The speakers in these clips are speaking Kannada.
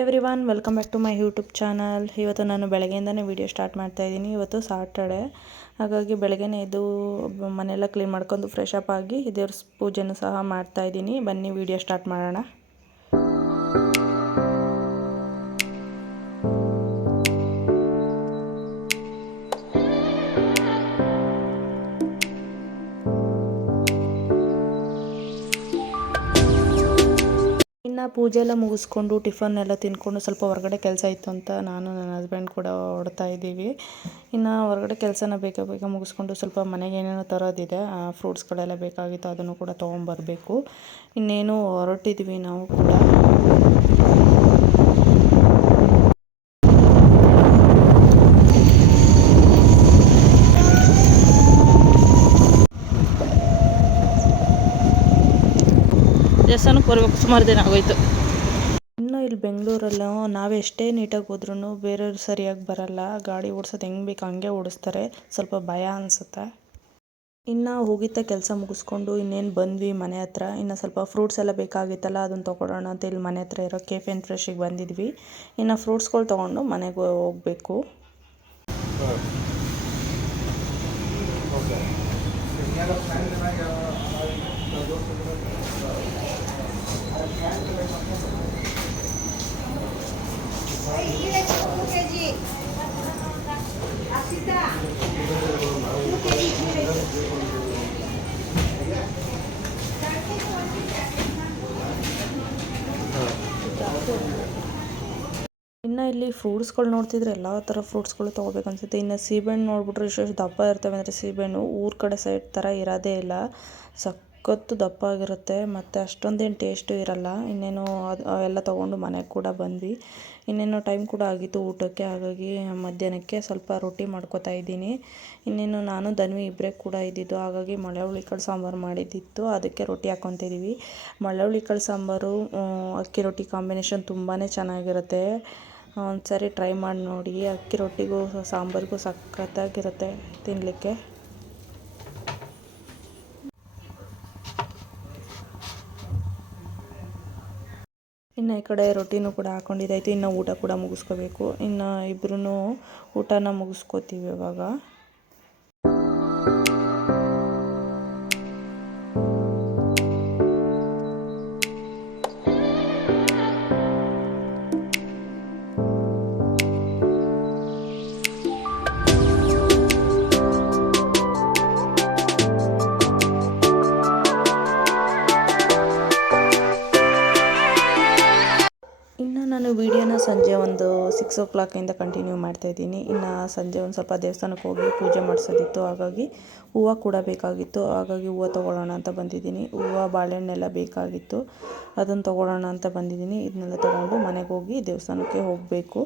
Everyone welcome back to my YouTube channel ಇವತ್ತು ನಾನು ಬೆಳಗ್ಗೆಯಿಂದನೇ ವೀಡಿಯೋ ಸ್ಟಾರ್ಟ್ ಮಾಡ್ತಾ ಇದ್ದೀನಿ. ಇವತ್ತು ಸಾಟರ್ಡೆ ಹಾಗಾಗಿ ಬೆಳಗ್ಗೆನೇ ಇದು ಮನೆಯೆಲ್ಲ ಕ್ಲೀನ್ ಮಾಡ್ಕೊಂಡು ಫ್ರೆಶ್ ಅಪ್ ಆಗಿ ದೇವ್ರ ಪೂಜೆನೂ ಸಹ ಮಾಡ್ತಾ ಇದ್ದೀನಿ. ಬನ್ನಿ ವೀಡಿಯೋ ಸ್ಟಾರ್ಟ್ ಮಾಡೋಣ. ಪೂಜೆ ಎಲ್ಲ ಮುಗಿಸ್ಕೊಂಡು ಟಿಫನ್ ಎಲ್ಲ ತಿಂದ್ಕೊಂಡು ಸ್ವಲ್ಪ ಹೊರಗಡೆ ಕೆಲಸ ಇತ್ತು ಅಂತ ನಾನು ನನ್ನ ಹಸ್ಬೆಂಡ್ ಕೂಡ ಹೊಡ್ತಾ ಇದ್ದೀವಿ. ಇನ್ನು ಹೊರಗಡೆ ಕೆಲಸನ ಬೇಗ ಬೇಗ ಮುಗಿಸ್ಕೊಂಡು ಸ್ವಲ್ಪ ಮನೆಗೆ ಏನೇನೋ ತರೋದಿದೆ ಫ್ರೂಟ್ಸ್ಗಳೆಲ್ಲ ಬೇಕಾಗಿತ್ತು ಅದನ್ನು ಕೂಡ ತೊಗೊಂಬರಬೇಕು. ಇನ್ನೇನು ಹೊರಟಿದ್ವಿ ನಾವು ಕೂಡ. ದೇವಸ್ಥಾನಕ್ಕೆ ಬರಬೇಕು ಸುಮಾರು ದಿನ ಆಗೋಯ್ತು. ಇನ್ನು ಇಲ್ಲಿ ಬೆಂಗಳೂರಲ್ಲೂ ನಾವೆಷ್ಟೇ ಎಷ್ಟೇ ನೀಟಾಗಿ ಹೋದ್ರೂ ಬೇರೆಯವ್ರು ಸರಿಯಾಗಿ ಬರಲ್ಲ. ಗಾಡಿ ಓಡಿಸೋದು ಹೆಂಗೆ ಬೇಕು ಹಂಗೆ ಓಡಿಸ್ತಾರೆ. ಸ್ವಲ್ಪ ಭಯ ಅನಿಸುತ್ತೆ. ಇನ್ನು ಹೋಗಿದ್ದ ಕೆಲಸ ಮುಗಿಸ್ಕೊಂಡು ಇನ್ನೇನು ಬಂದ್ವಿ ಮನೆ ಹತ್ರ. ಇನ್ನು ಸ್ವಲ್ಪ ಫ್ರೂಟ್ಸ್ ಎಲ್ಲ ಬೇಕಾಗಿತ್ತಲ್ಲ ಅದನ್ನು ತೊಗೊಳೋಣ ಅಂತ ಇಲ್ಲಿ ಮನೆ ಹತ್ರ ಇರೋ ಕೇಫ್ ಆ್ಯಂಡ್ ಫ್ರೆಶಿಗೆ ಬಂದಿದ್ವಿ. ಇನ್ನು ಫ್ರೂಟ್ಸ್ಗಳು ತೊಗೊಂಡು ಮನೆಗೆ ಹೋಗಬೇಕು. ಇನ್ನು ಇಲ್ಲಿ ಫ್ರೂಟ್ಸ್ಗಳು ನೋಡ್ತಿದ್ರೆ ಎಲ್ಲ ಥರ ಫ್ರೂಟ್ಸ್ಗಳು ತೊಗೋಬೇಕು ಅನ್ಸುತ್ತೆ ಇನ್ನು ಸೀಬೆಹಣ್ಣು ನೋಡ್ಬಿಟ್ರೆ ಎಷ್ಟು ದಪ್ಪ ಇರ್ತವೆ ಅಂದರೆ ಸೀಬೆಹಣ್ಣು ಊರ ಕಡೆ ಸೈಡ್ ಥರ ಇರೋದೇ ಇಲ್ಲ. ಸಖತ್ತು ದಪ್ಪ ಆಗಿರುತ್ತೆ ಮತ್ತು ಅಷ್ಟೊಂದೇನು ಟೇಸ್ಟು ಇರಲ್ಲ. ಇನ್ನೇನು ಅದು, ಅವೆಲ್ಲ ತೊಗೊಂಡು ಮನೆಗೆ ಕೂಡ ಬಂದ್ವಿ. ಇನ್ನೇನು ಟೈಮ್ ಕೂಡ ಆಗಿತ್ತು ಊಟಕ್ಕೆ, ಹಾಗಾಗಿ ಮಧ್ಯಾಹ್ನಕ್ಕೆ ಸ್ವಲ್ಪ ರೊಟ್ಟಿ ಮಾಡ್ಕೊತಾ ಇದ್ದೀನಿ. ಇನ್ನೇನು ನಾನು, ಧನ್ವಿ ಇಬ್ಬರೇ ಕೂಡ ಇದ್ದಿದ್ದು, ಹಾಗಾಗಿ ಮಳೆ ಹುಳಿಕಾಳು ಸಾಂಬಾರು ಮಾಡಿದ್ದಿತ್ತು. ಅದಕ್ಕೆ ರೊಟ್ಟಿ ಹಾಕ್ಕೊತಿದ್ದೀವಿ ಮಳೆ ಹುಳಿಕಾಳು ಸಾಂಬಾರು ಅಕ್ಕಿ ರೊಟ್ಟಿ ಕಾಂಬಿನೇಷನ್ ತುಂಬಾ ಚೆನ್ನಾಗಿರುತ್ತೆ. ಒಂದು ಸರಿ ಟ್ರೈ ಮಾಡಿ ನೋಡಿ, ಅಕ್ಕಿ ರೊಟ್ಟಿಗೂ ಸಾಂಬಾರಿಗೂ ಸಖತ್ತಾಗಿರುತ್ತೆ ತಿನ್ನಲಿಕ್ಕೆ ಇನ್ನು ಈ ಕಡೆ ರೊಟ್ಟಿನೂ ಕೂಡ ಹಾಕ್ಕೊಂಡಿದ್ದಾಯ್ತು ಇನ್ನು ಊಟ ಕೂಡ ಮುಗಿಸ್ಕೋಬೇಕು. ಇನ್ನು ಇಬ್ರೂ ಊಟನ ಮುಗಿಸ್ಕೋತೀವಿ ಇವಾಗ. ನಾನು ವೀಡಿಯೋನ ಸಂಜೆ ಒಂದು ಸಿಕ್ಸ್ ಓ ಕ್ಲಾಕಿಂದ ಕಂಟಿನ್ಯೂ ಮಾಡ್ತಾಯಿದ್ದೀನಿ ಇನ್ನು ಸಂಜೆ ಒಂದು ಸ್ವಲ್ಪ ದೇವಸ್ಥಾನಕ್ಕೆ ಹೋಗಿ ಪೂಜೆ ಮಾಡಿಸೋದಿತ್ತು. ಹಾಗಾಗಿ ಹೂವು ಕೂಡ ಬೇಕಾಗಿತ್ತು. ಹಾಗಾಗಿ ಹೂವು ತೊಗೊಳ್ಳೋಣ ಅಂತ ಬಂದಿದ್ದೀನಿ. ಹೂವು, ಬಾಳೆಹಣ್ಣೆಲ್ಲ ಬೇಕಾಗಿತ್ತು. ಅದನ್ನು ತೊಗೊಳ್ಳೋಣ ಅಂತ ಬಂದಿದ್ದೀನಿ. ಇದನ್ನೆಲ್ಲ ತೊಗೊಂಡು ಮನೆಗೆ ಹೋಗಿ ದೇವಸ್ಥಾನಕ್ಕೆ ಹೋಗಬೇಕು.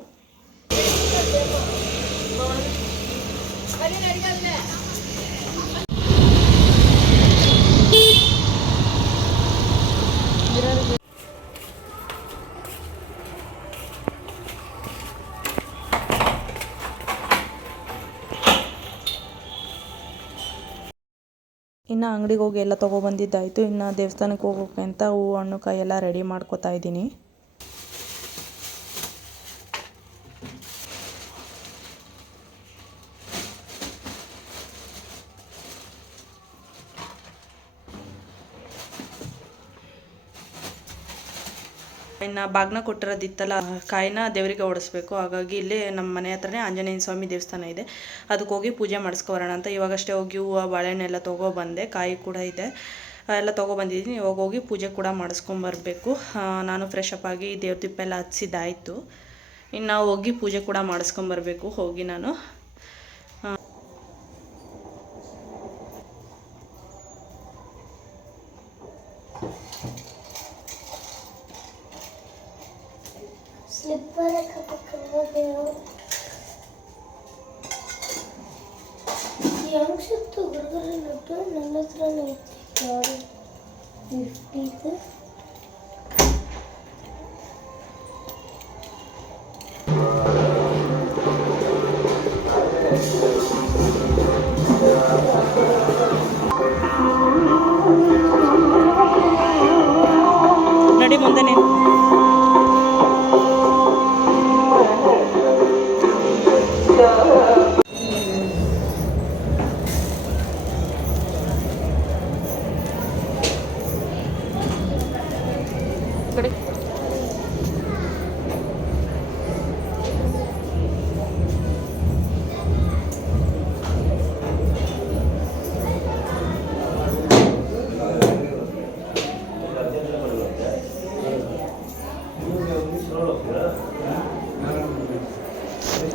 ಇನ್ನು ಅಂಗ್ಡಿಗೆ ಹೋಗಿ ಎಲ್ಲ ತೊಗೊಬಂದಿದ್ದಾಯಿತು, ಇನ್ನು ದೇವಸ್ಥಾನಕ್ಕೆ ಹೋಗೋಕೆ ಅಂತ ಹೂವು, ಹಣ್ಣು, ಕಾಯಿ ಎಲ್ಲ ರೆಡಿ ಮಾಡ್ಕೊತಾ ಇದ್ದೀನಿ. ಇನ್ನು ಬಾಗ್ನ ಕೊಟ್ಟಿರೋದಿತ್ತಲ್ಲ ಕಾಯಿನ ದೇವರಿಗೆ ಓಡಿಸ್ಬೇಕು ಹಾಗಾಗಿ ಇಲ್ಲೇ ನಮ್ಮ ಮನೆ ಹತ್ರನೇ ಆಂಜನೇಯ ಸ್ವಾಮಿ ದೇವಸ್ಥಾನ ಇದೆ. ಅದಕ್ಕೆ ಹೋಗಿ ಪೂಜೆ ಮಾಡಿಸ್ಕೊಬರೋಣ ಅಂತ ಇವಾಗಷ್ಟೇ ಹೋಗಿ ಹೂವು ಬಾಳೆಹಣ್ಣೆಲ್ಲ ತೊಗೊಬಂದೆ ಕಾಯಿ ಕೂಡ ಇದೆ. ಎಲ್ಲ ತೊಗೊಬಂದಿದ್ದೀನಿ ಇವಾಗ ಹೋಗಿ ಪೂಜೆ ಕೂಡ ಮಾಡಿಸ್ಕೊಂಬರ್ಬೇಕು ನಾನು ಫ್ರೆಶ್ ಅಪ್ ಆಗಿ ದೇವ್ರ ದಿಪ್ಪ ಎಲ್ಲ ಹಚ್ಚಿದ್ದಾಯಿತು. ಇನ್ನು ಹೋಗಿ ಪೂಜೆ ಕೂಡ ಮಾಡಿಸ್ಕೊಂಬರ್ಬೇಕು ಹೋಗಿ ನಾನು. ಸುತ್ತು ಗುರುಗುರು ನಟ್ಟು ನನ್ನ ಹತ್ರನೇ ಐತಿ ಯಾರು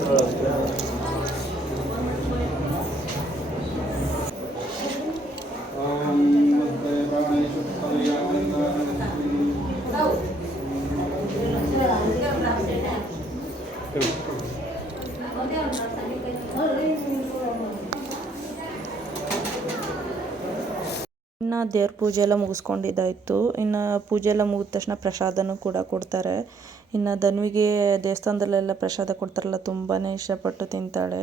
Obrigado. ಇನ್ನು ದೇವ್ರ ಪೂಜೆ ಎಲ್ಲ ಮುಗಿಸ್ಕೊಂಡಿದ್ದಾಯಿತು. ಇನ್ನು ಪೂಜೆ ಎಲ್ಲ ಮುಗಿದ ತಕ್ಷಣ ಪ್ರಸಾದನೂ ಕೂಡ ಕೊಡ್ತಾರೆ. ಇನ್ನು ಧನ್ವಿಗೆ ದೇವಸ್ಥಾನದಲ್ಲೆಲ್ಲ ಪ್ರಸಾದ ಕೊಡ್ತಾರಲ್ಲ ತುಂಬಾ ಇಷ್ಟಪಟ್ಟು ತಿಂತಾಳೆ.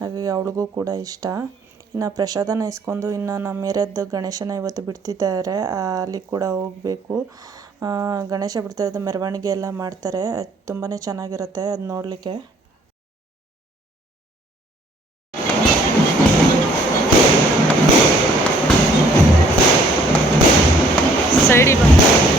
ಹಾಗಾಗಿ ಅವಳಿಗೂ ಕೂಡ ಇಷ್ಟ. ಇನ್ನು ಪ್ರಸಾದನ ಇಸ್ಕೊಂಡು ಇನ್ನು ನಮ್ಮ ಮೇರೆದ್ದು ಗಣೇಶನ ಇವತ್ತು ಬಿಡ್ತಿದ್ದಾರೆ. ಅಲ್ಲಿ ಕೂಡ ಹೋಗಬೇಕು. ಗಣೇಶ ಬಿಡ್ತಾ ಇರೋದು ಮೆರವಣಿಗೆ ಎಲ್ಲ ಮಾಡ್ತಾರೆ. ತುಂಬಾ ಚೆನ್ನಾಗಿರುತ್ತೆ ಅದು ನೋಡಲಿಕ್ಕೆ. ಸೈಡಿ ಬಂದು ನೀವು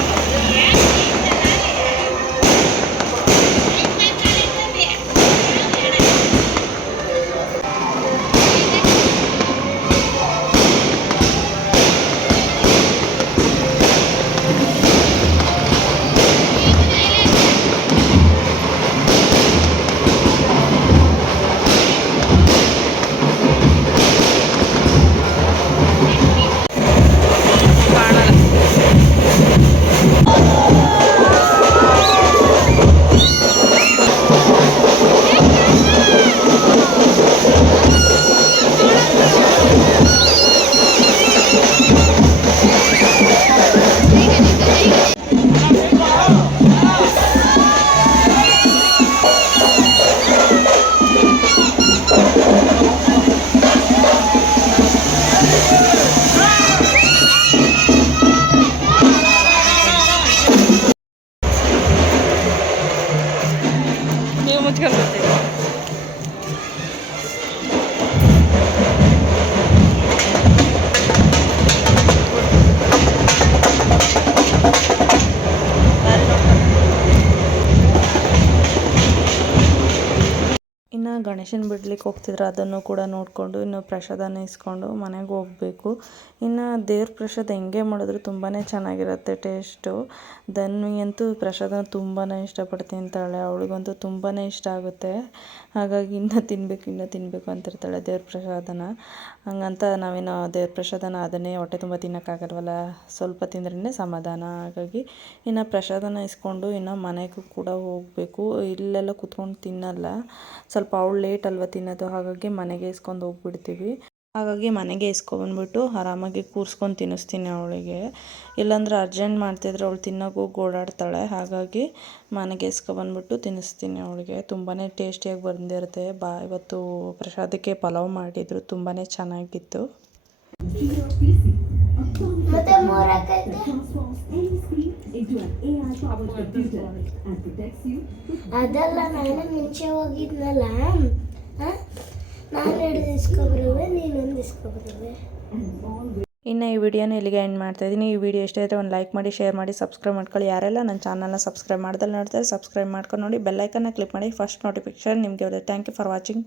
ಗಣೇಶನ ಬಿಡ್ಲಿಕ್ಕೆ ಹೋಗ್ತಿದ್ರು, ಅದನ್ನು ಕೂಡ ನೋಡಿಕೊಂಡು, ಇನ್ನು ಪ್ರಸಾದನ ಇಸ್ಕೊಂಡು ಮನೆಗೆ ಹೋಗಬೇಕು. ಇನ್ನು ದೇವ್ರ ಪ್ರಸಾದ ಹೆಂಗೆ ಮಾಡಿದ್ರು ತುಂಬಾ ಚೆನ್ನಾಗಿರುತ್ತೆ ಟೇಸ್ಟು. ಧನ್ವಿಗಂತೂ ಪ್ರಸಾದ ತುಂಬಾ ಇಷ್ಟಪಟ್ಟು ತಿಂತಾಳೆ ಅವಳಿಗಂತೂ ತುಂಬಾ ಇಷ್ಟ ಆಗುತ್ತೆ. ಹಾಗಾಗಿ ಇನ್ನು ತಿನ್ನಬೇಕು ಇನ್ನೂ ತಿನ್ನಬೇಕು ಅಂತಿರ್ತಾಳೆ ದೇವ್ರ ಪ್ರಸಾದನ. ಹಂಗಂತ ನಾವೇನು ದೇವ್ರ ಪ್ರಸಾದನ ಅದನ್ನೇ ಹೊಟ್ಟೆ ತುಂಬ ತಿನ್ನೋಕ್ಕಾಗಲ್ವಲ್ಲ, ಸ್ವಲ್ಪ ತಿಂದ್ರೇ ಸಮಾಧಾನ. ಹಾಗಾಗಿ ಇನ್ನು ಪ್ರಸಾದನ ಇಸ್ಕೊಂಡು ಇನ್ನು ಮನೆಗೂ ಕೂಡ ಹೋಗಬೇಕು. ಇಲ್ಲೆಲ್ಲ ಕುತ್ಕೊಂಡು ತಿನ್ನಲ್ಲ. ಸ್ವಲ್ಪ ಅವಳು ಲೇಟ್ ಅಲ್ವ ತಿನ್ನೋದು ಹಾಗಾಗಿ ಮನೆಗೆ ಇಸ್ಕೊಂಡು ಹೋಗ್ಬಿಡ್ತೀವಿ. ಹಾಗಾಗಿ ಮನೆಗೆ ಇಸ್ಕೊಬಂದ್ಬಿಟ್ಟು ಆರಾಮಾಗಿ ಕೂರಿಸ್ಕೊಂಡು ತಿನ್ನಿಸ್ತೀನಿ ಅವಳಿಗೆ. ಇಲ್ಲಾಂದ್ರೆ ಅರ್ಜೆಂಟ್ ಮಾಡ್ತಿದ್ರೆ ಅವಳು ತಿನ್ನೋಕ್ಕೂ ಓಡಾಡ್ತಾಳೆ ಹಾಗಾಗಿ ಮನೆಗೆ ಇಸ್ಕೊಬಂದ್ಬಿಟ್ಟು ತಿನ್ನಿಸ್ತೀನಿ ಅವಳಿಗೆ. ತುಂಬಾ ಟೇಸ್ಟಿಯಾಗಿ ಬಂದಿರುತ್ತೆ. ಬಾ, ಇವತ್ತು ಪ್ರಸಾದಕ್ಕೆ ಪಲಾವ್ ಮಾಡಿದರು. ತುಂಬಾ ಚೆನ್ನಾಗಿತ್ತು. ಅದಲ್ಲ ನಾನು ಮುಂಚೆ ಹೋಗಿದ್ನಲ್ಲ? ಇನ್ನು ಈ ವಿಡಿಯೋನ ಇಲ್ಲಿಗೆ ಎಂಡ್ ಮಾಡ್ತಾ ಇದ್ದೀನಿ. ಈ ವಿಡಿಯೋ ಇಷ್ಟ ಒಂದು ಲೈಕ್ ಮಾಡಿ ಶೇರ್ ಮಾಡಿ ಸಬ್ಸ್ಕ್ರೈಬ್ ಮಾಡ್ಕೊಳ್ಳಿ. ಯಾರೆಲ್ಲ ನನ್ನ ಚಾನಲ್ನ ಸಬ್ಸ್ಕ್ರೈಬ್ ಮಾಡ್ದಲ್ಲಿ ನೋಡ್ತಾರೆ ಸಬ್ಸ್ಕ್ರೈಬ್ ಮಾಡ್ಕೊಂಡು ನೋಡಿ. ಬೆಲ್ಲೈಕನ್ನ ಕ್ಲಿಕ್ ಮಾಡಿ. ಫಸ್ಟ್ ನೋಟಿಫಿಕೇಶನ್ ನಿಮಗೆ ಥ್ಯಾಂಕ್ ಯು ಫಾರ್ ವಾಚಿಂಗ್